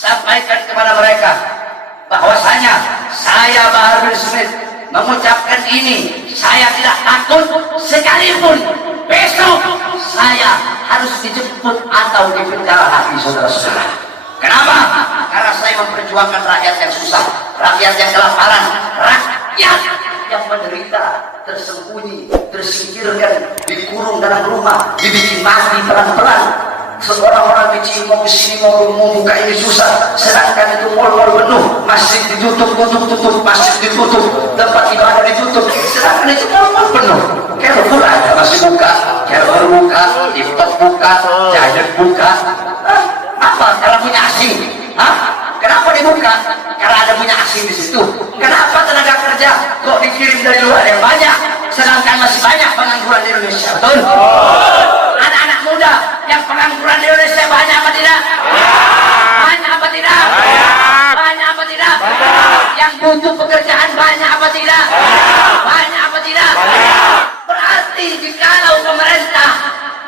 sampaikan kepada mereka bahwasanya saya Bahar bin Smith mengucapkan ini, saya tidak takut sekalipun besok saya harus dijemput atau dipenjara lagi, saudara-saudara. Kenapa? Karena saya memperjuangkan rakyat yang susah, rakyat yang kelaparan, rakyat yang menderita, tersembunyi, tersingkirkan, dikurung dalam rumah, dibikin mati pelan-pelan. Seorang orang kecil mau kesini mau buka ini susah, sedangkan itu mal-mal penuh, masjid ditutup, masjid ditutup, tempat ibadah ditutup, sedangkan itu mal-mal penuh. Carrefour aja masih buka, Carrefour buka, TikTok buka, Giant buka. Apa? Karena punya asing. Kenapa dibuka? Karena ada punya asing di situ. Kenapa tenaga kerja kok dikirim dari luar yang banyak, sedangkan masih banyak pengangguran di Indonesia? Betul? Anak-anak muda yang pengangguran di Indonesia banyak apa tidak? Banyak apa tidak? Banyak apa tidak? Yang butuh pekerjaan banyak apa tidak? Banyak apa tidak? Berarti jikalau pemerintah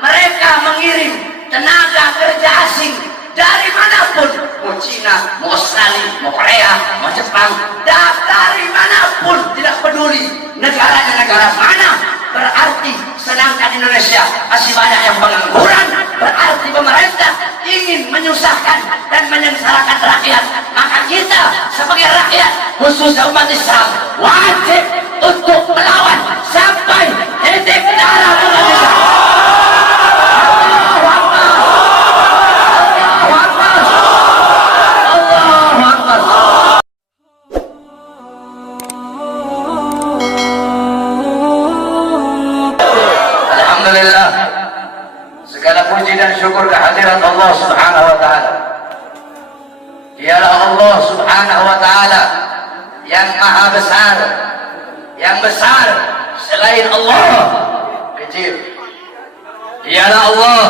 mereka mengirim tenaga kerja asing dari manapun, mau Cina, mau Australia, mau Korea, mau Jepang, dari manapun, tidak peduli negara mana, berarti sedangkan Indonesia masih banyak yang pengangguran, berarti pemerintah ingin menyusahkan dan menyengsarakan rakyat. Maka kita sebagai rakyat, khususnya umat Islam, wajib untuk melawan sampai titik darah umat Islam. Dan syukur kehadirat Allah Subhanahu wa ta'ala. Dialah Allah Subhanahu wa ta'ala yang maha besar, yang besar selain Allah kecil. Dialah Allah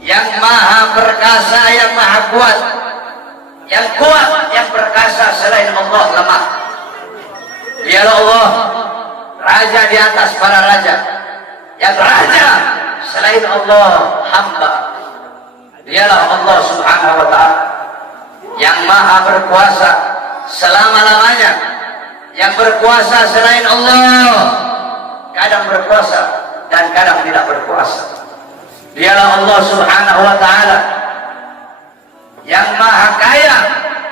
yang maha perkasa, yang maha kuat, yang kuat, yang perkasa selain Allah lemah. Dialah Allah raja di atas para raja, yang raja selain Allah hamba. Dialah Allah Subhanahu wa ta'ala yang maha berkuasa selama-lamanya, yang berkuasa selain Allah kadang berkuasa dan kadang tidak berkuasa. Dialah Allah Subhanahu wa ta'ala yang maha kaya,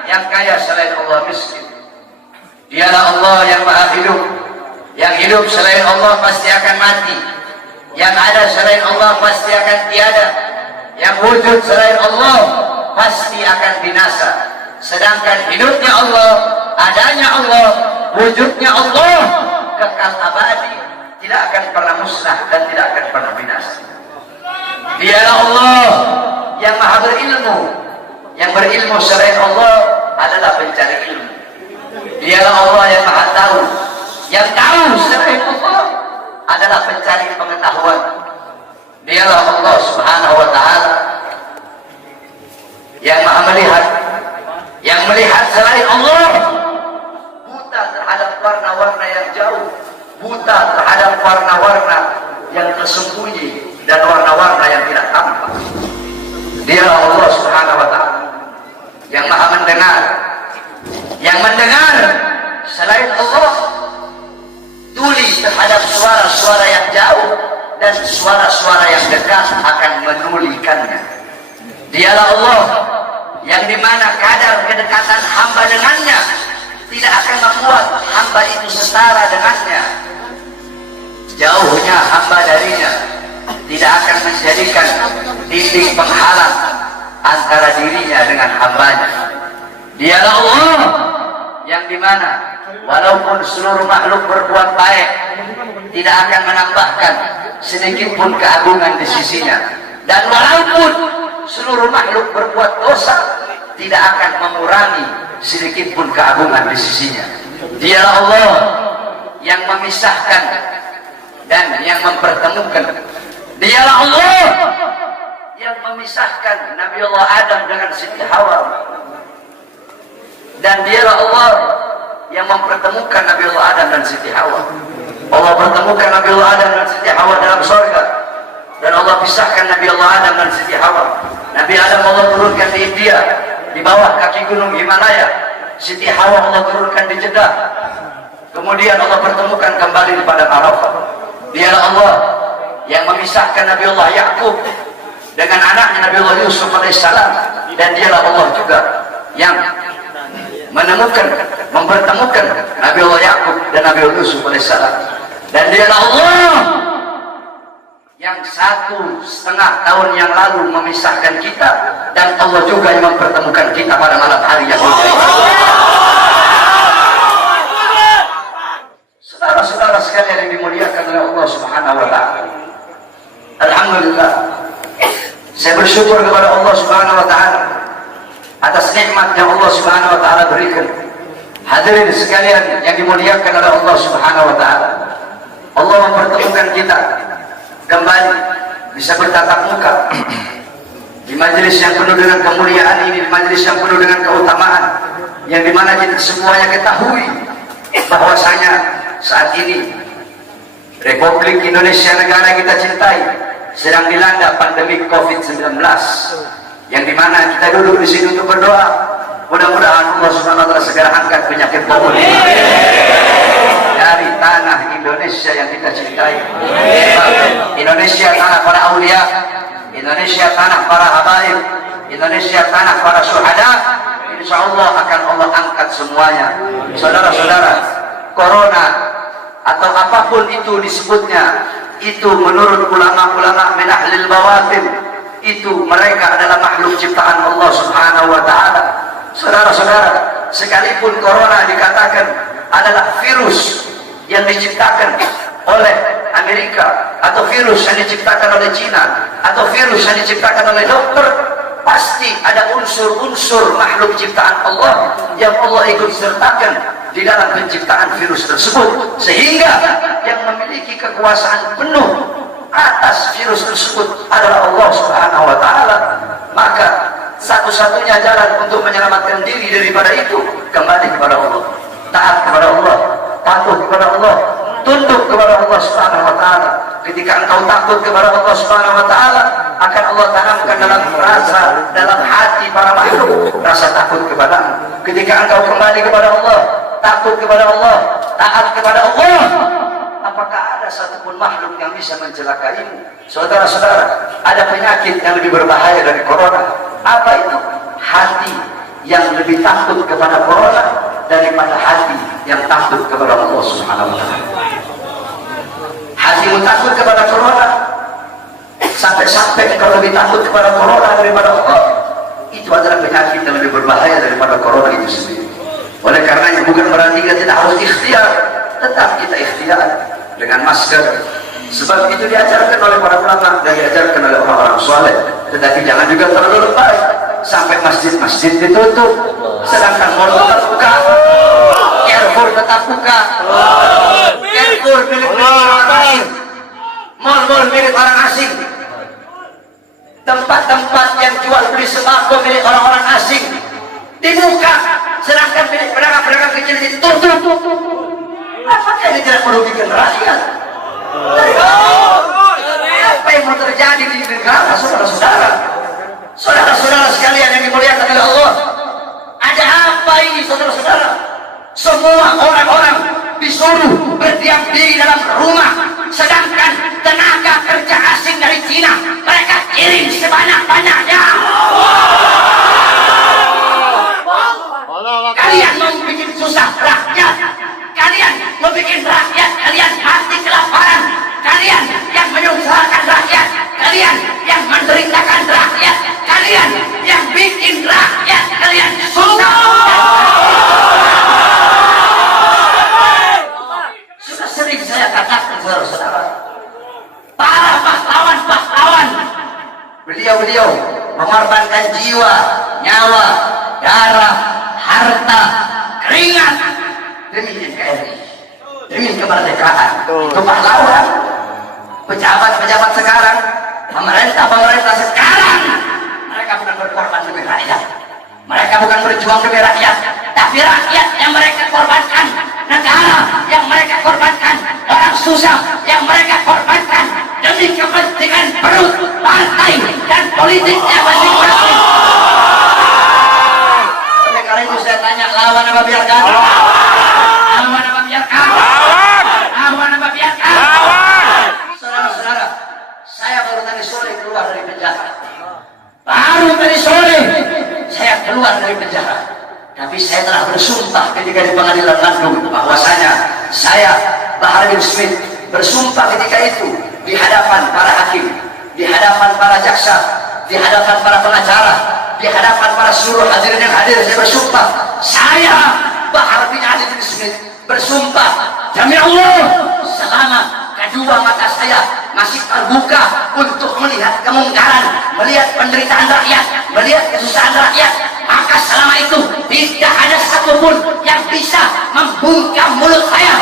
yang kaya selain Allah miskin. Dialah Allah yang maha hidup, yang hidup selain Allah pasti akan mati, yang ada selain Allah pasti akan tiada, yang wujud selain Allah pasti akan binasa. Sedangkan hidupnya Allah, adanya Allah, wujudnya Allah kekal abadi, tidak akan pernah musnah dan tidak akan pernah binasa. Dialah Allah yang maha berilmu, yang berilmu selain Allah adalah pencari ilmu. Dialah Allah yang maha tahu, yang tahu selain Allah adalah pencari pengetahuan. Dialah Allah Subhanahu wa ta'ala yang maha melihat, yang melihat selain Allah buta terhadap warna-warna yang jauh, buta terhadap warna-warna yang tersembunyi dan warna-warna yang tidak tampak. Dialah Allah Subhanahu wa ta'ala yang maha mendengar, yang mendengar selain Allah tuli terhadap suara-suara yang jauh dan suara-suara yang dekat akan menulikannya. Dialah Allah yang dimana kadar kedekatan hamba dengannya tidak akan membuat hamba itu setara dengannya. Jauhnya hamba darinya tidak akan menjadikan dinding penghalang antara dirinya dengan hambanya. Dialah Allah yang dimana walaupun seluruh makhluk berbuat baik tidak akan menambahkan sedikit pun keagungan di sisinya, dan walaupun seluruh makhluk berbuat dosa tidak akan mengurangi sedikit pun keagungan di sisinya. Dialah Allah yang memisahkan dan yang mempertemukan. Dialah Allah yang memisahkan Nabi Allah Adam dengan Siti Hawa, dan dialah Allah yang mempertemukan Nabi Allah Adam dan Siti Hawa. Allah pertemukan Nabi Allah Adam dan Siti Hawa dalam surga. Dan Allah pisahkan Nabi Allah Adam dan Siti Hawa. Nabi Adam Allah turunkan di India, di bawah kaki gunung Himalaya. Siti Hawa Allah turunkan di Jeddah. Kemudian Allah pertemukan kembali di padang Arafah. Dialah Allah yang memisahkan Nabi Allah Yakub dengan anaknya Nabi Allah Yusuf alaihissalam. Dan dialah Allah juga yang mempertemukan Nabi Allah Yakub dan Nabi Allah Yusuf alaihissalam. Dan dialah Allah yang 1,5 tahun yang lalu memisahkan kita, dan Allah juga yang mempertemukan kita pada malam hari yang mulia. Saudara-saudara sekalian yang dimuliakan oleh Allah Subhanahu wa taala. Alhamdulillah. Saya bersyukur kepada Allah Subhanahu wa taala atas nikmat yang Allah Subhanahu wa taala berikan. Hadirin sekalian yang dimuliakan oleh Allah Subhanahu wa taala. Allah mempertemukan kita kembali bisa bertatap muka di majelis yang penuh dengan kemuliaan ini, di majelis yang penuh dengan keutamaan, yang dimana kita semuanya ketahui bahwasanya saat ini Republik Indonesia, negara kita cintai, sedang dilanda pandemi COVID-19, yang dimana kita duduk di sini untuk berdoa. Mudah-mudahan Allah Subhanahu wa taala segera angkat penyakit COVID dari tanah Indonesia yang kita cintai. Indonesia tanah para aulia, Indonesia tanah para habaib, Indonesia tanah para syuhada. Insya Allah akan Allah angkat semuanya. Saudara-saudara, corona atau apapun itu disebutnya, itu menurut ulama-ulama min ahlil bawatin, itu mereka adalah makhluk ciptaan Allah Subhanahu wa taala. Saudara-saudara, sekalipun corona dikatakan adalah virus yang diciptakan oleh Amerika, atau virus yang diciptakan oleh Cina, atau virus yang diciptakan oleh dokter, pasti ada unsur-unsur makhluk ciptaan Allah yang Allah ikut sertakan di dalam penciptaan virus tersebut, sehingga yang memiliki kekuasaan penuh atas virus tersebut adalah Allah Subhanahu wa taala. Maka satu-satunya jalan untuk menyelamatkan diri daripada itu, kembali kepada Allah, taat kepada Allah, patuh kepada Allah, tunduk kepada Allah Subhanahu wa taala. Ketika engkau takut kepada Allah Subhanahu wa taala, akan Allah tanamkan dalam hati para makhluk rasa takut kepada-Mu. Ketika engkau kembali kepada Allah, takut kepada Allah, taat kepada Allah, apakah ada satupun makhluk yang bisa mencelakaimu? Saudara-saudara, ada penyakit yang lebih berbahaya dari corona. Apa itu? Hati yang lebih takut kepada corona daripada hati yang takut kepada Allah Subhanahu wa taala. Hatimu takut kepada corona, sampai-sampai engkau lebih takut kepada corona daripada Allah. Itu adalah penyakit yang lebih berbahaya daripada corona itu sendiri. Oleh karenanya bukan berarti kita tidak harus ikhtiar, tetap kita ikhtiar dengan masker. Sebab itu diajarkan oleh para ulama dan diajarkan oleh orang-orang soleh. Tetapi jangan juga terlalu lebay sampai masjid-masjid ditutup, sedangkan mal tetap buka, Carrefour tetap buka, Carrefour milik orang asing, mal-mal milik orang asing, tempat-tempat yang jual beli sembako milik orang-orang asing dibuka, sedangkan milik pedagang-pedagang kecil ditutup. Apakah ini tidak merugikan rakyat? Apa yang mau terjadi di negara, saudara-saudara? Saudara-saudara sekalian yang dimuliakan oleh Allah, ada apa ini, saudara-saudara? Semua orang-orang disuruh berdiam diri dalam rumah, sedangkan tenaga kerja asing dari Cina mereka kirim sebanyak-banyaknya. Kalian mau bikin susah rakyat, kalian mau bikin rakyat kalian mati kelaparan, kalian yang menyusahkan rakyat, kalian yang menderitakan rakyat, kalian yang bikin rakyat kalian susah. Sudah sering saya katakan, saudara-saudara, para pahlawan-pahlawan, beliau-beliau mengorbankan jiwa, nyawa, darah, harta, keringat demi NKRI, demi kemerdekaan. Itu pahlawan. Pejabat-pejabat sekarang, pemerintah sekarang, mereka bukan berkorban demi rakyat, mereka bukan berjuang demi rakyat, tapi rakyat yang mereka korbankan, negara yang mereka korbankan, orang susah yang mereka korbankan, demi kepentingan perut, partai, dan politiknya masing-masing. Oleh karena itu saya tanya, lawan apa biarkan? Lawan apa biarkan? Lawan apa biarkan? Saudara-saudara, saya baru tadi sore keluar dari penjara. Baru tadi sore saya keluar dari penjara. Tapi saya telah bersumpah ketika di pengadilan Bandung bahwasanya saya Bahar bin Smith bersumpah ketika itu di hadapan para hakim, di hadapan para jaksa, di hadapan para pengacara, di hadapan para seluruh hadirin yang hadir. Saya bersumpah, saya Bahar bin Ali bin Smith bersumpah demi Allah, selama kedua mata saya masih terbuka untuk melihat kemungkaran, melihat penderitaan rakyat, melihat kesusahan rakyat, maka selama itu tidak ada satupun yang bisa membungkam mulut saya.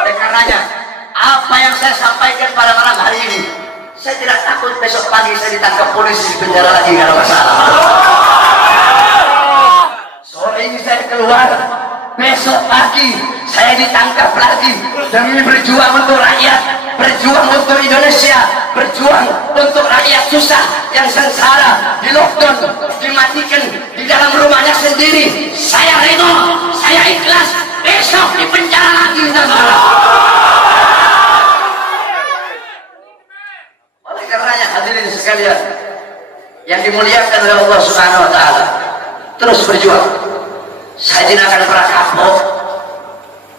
Oleh karenanya, apa yang saya sampaikan pada malam hari ini, saya tidak takut besok pagi saya ditangkap polisi di penjara lagi kalau masalah. Sore ini saya keluar, besok pagi saya ditangkap lagi demi berjuang untuk rakyat, berjuang untuk Indonesia, berjuang untuk rakyat susah yang sengsara, di lockdown, dimatikan di dalam rumahnya sendiri. Saya ridho, saya ikhlas, besok di penjara lagi. Oleh karenanya hadirin sekalian yang dimuliakan oleh Allah Subhanahu wa taala, terus berjuang. Saya tidak akan pernah kapok.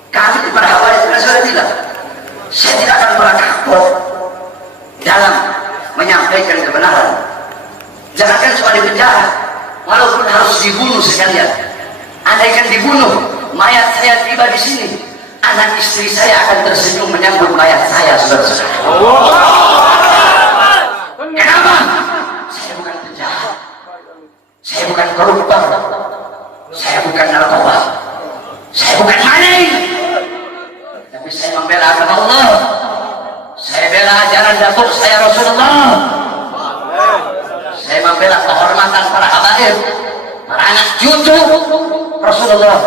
Kami di para habaib sudah bilang, saya tidak akan pernah kapok dalam menyampaikan kebenaran. Jangankan cuma di penjara, walaupun harus dibunuh sekalian. Andaikan dibunuh, mayat saya tiba di sini, anak istri saya akan tersenyum menyambut mayat saya, saudara-saudara. Kenapa? Saya bukan penjahat, saya bukan koruptor, saya bukan narkoba, saya bukan maling, tapi saya membela agama Allah. Saya bela ajaran datuk saya Rasulullah. Saya membela kehormatan para habaib, para anak cucu Rasulullah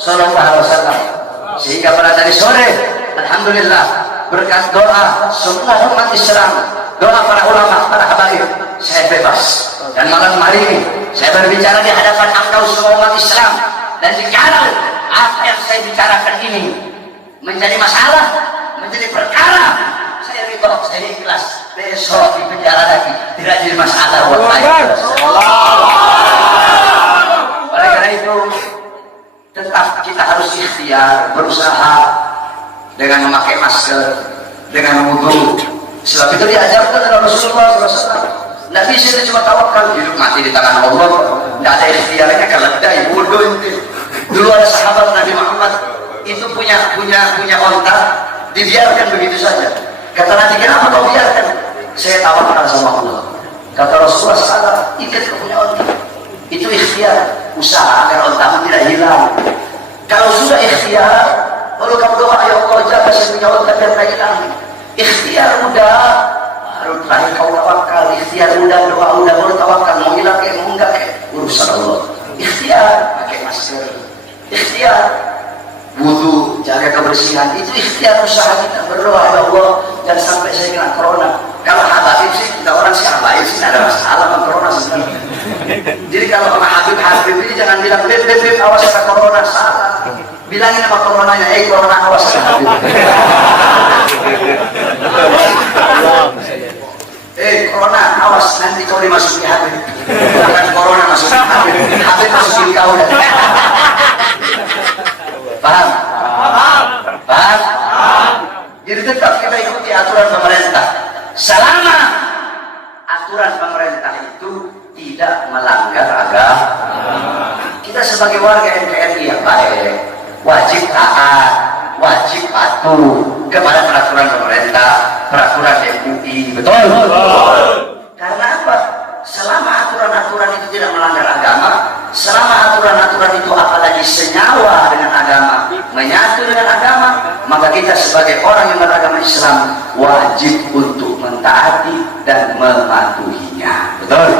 Sallallahu Alaihi Wasallam. Sehingga pada tadi sore, alhamdulillah, berkat doa semua umat Islam, doa para ulama, para habaib, saya bebas. Dan malam hari ini saya berbicara di hadapan engkau semua umat Islam. Dan jikalau apa yang saya bicarakan ini menjadi masalah, menjadi perkara, saya ridho, saya ikhlas. Besok di penjara lagi tidak jadi masalah buat saya. Oleh karena itu tetap kita harus ikhtiar, berusaha dengan memakai masker, dengan wudu. Sebab itu diajarkan oleh Rasulullah SAW. Tidak bisa cuma tawakal, hidup mati di tangan Allah. Tidak ada ikhtiarnya, keledai, wudu itu. Dulu ada sahabat Nabi Muhammad itu punya onta, dibiarkan begitu saja. Kata Nabi, kenapa kau biarkan? Saya tawakal sama Allah. Kata Rasulullah SAW, ikat kau punya onta. Itu ikhtiar, usaha agar ontamu tidak hilang. Kalau sudah ikhtiar, lalu kamu doa, ya Allah jaga saya punya onta biar tidak hilang. Ikhtiar udah, baru terakhir kau tawakal. Ikhtiar udah, doa udah, baru tawakal. Mau hilang kayak mau enggak kayak urusan Allah. Ikhtiar, pakai masker. Ikhtiar, wudu, jaga kebersihan. Itu ikhtiar usaha kita, berdoa, ya Allah jangan sampai saya kena corona. Kalau habaib sih, kita orang sih habaib sih tidak ada masalah sama corona sebenarnya. Jadi kalau sama Habib ini jangan bilang beb awas kena corona, salah. Bilangin sama coronanya, corona awas kena Habib. Corona awas nanti kau dimasuki Habib. Bukan corona masukin Habib, Habib masukin kau. Paham? Paham? Jadi tetap kita ikuti aturan pemerintah. Selama aturan pemerintah itu tidak melanggar agama, kita sebagai warga NKRI yang baik wajib taat, wajib patuh kepada peraturan pemerintah, peraturan MUI. Betul? Karena apa? Selama aturan-aturan itu tidak melanggar agama, selama aturan-aturan itu apalagi senyawa dengan agama, menyatu dengan agama, maka kita sebagai orang yang beragama Islam wajib untuk mentaati dan mematuhinya. Betul?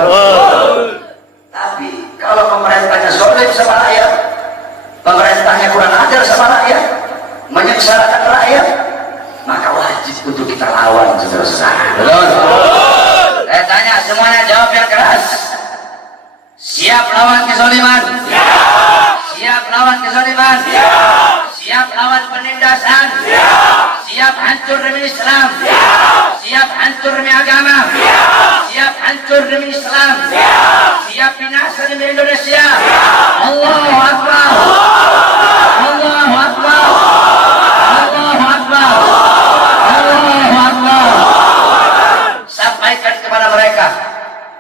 Tapi kalau pemerintahnya zalim sama rakyat, pemerintahnya kurang ajar sama rakyat, menyengsarakan rakyat, maka wajib untuk kita lawan, saudara-saudara. Betul? Saya tanya semuanya, jawab yang keras. Siap lawan kezaliman? Siap. Siap lawan kezaliman? Siap. Siap lawan penindasan? Siap. Siap hancur demi Islam? Siap. Siap hancur demi agama? Siap. Siap hancur demi Islam? Siap. Siap binasa demi Indonesia? Siap. Allahu Akbar. Allahu Akbar. Allahu Akbar. Allahu Akbar. Sampaikan kepada mereka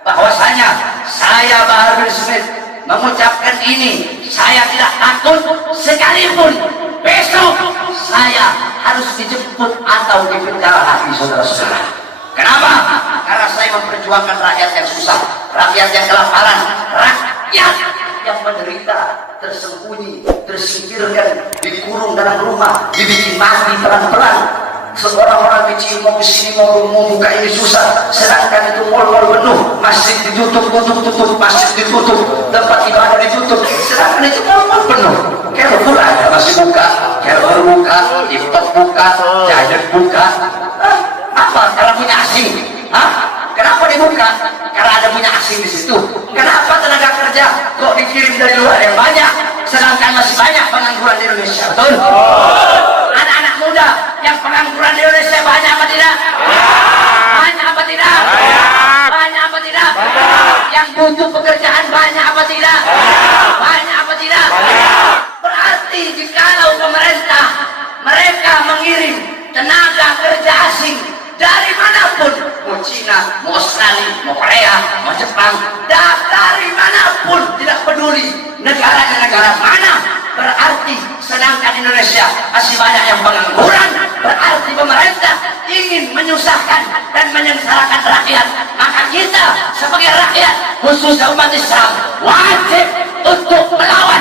bahwasanya saya Bahar bin Smith mengucapkan ini, saya tidak takut sekalipun besok saya harus dijemput atau dipenjara lagi, saudara-saudara. Kenapa? Karena saya memperjuangkan rakyat yang susah, rakyat yang kelaparan, rakyat yang menderita, tersembunyi, tersingkirkan, dikurung dalam rumah, dibikin mati pelan-pelan. Seorang orang kecil mau kesini mau buka ini susah, sedangkan itu mal-mal penuh, masjid ditutup, masjid ditutup, tempat ibadah ditutup, sedangkan itu mal-mal penuh. Carrefour ada masih buka, Carrefour buka, TikTok buka, Giant buka. Apa? Karena punya asing. Kenapa dibuka? Karena ada punya asing di situ. Kenapa tenaga kerja kok dikirim dari luar yang banyak, sedangkan masih banyak pengangguran di Indonesia? Betul? Anak-anak muda yang pengangguran di Indonesia banyak apa tidak? Banyak apa tidak? Banyak apa tidak? Yang butuh pekerjaan banyak apa tidak? Banyak apa tidak? Berarti jikalau pemerintah mereka mengirim tenaga kerja asing dari manapun, mau Cina, mau Australia, mau Korea, mau Jepang, dari manapun, tidak peduli negara mana, berarti sedangkan Indonesia masih banyak yang pengangguran, berarti pemerintah ingin menyusahkan dan menyengsarakan rakyat. Maka kita sebagai rakyat, khususnya umat Islam, wajib untuk melawan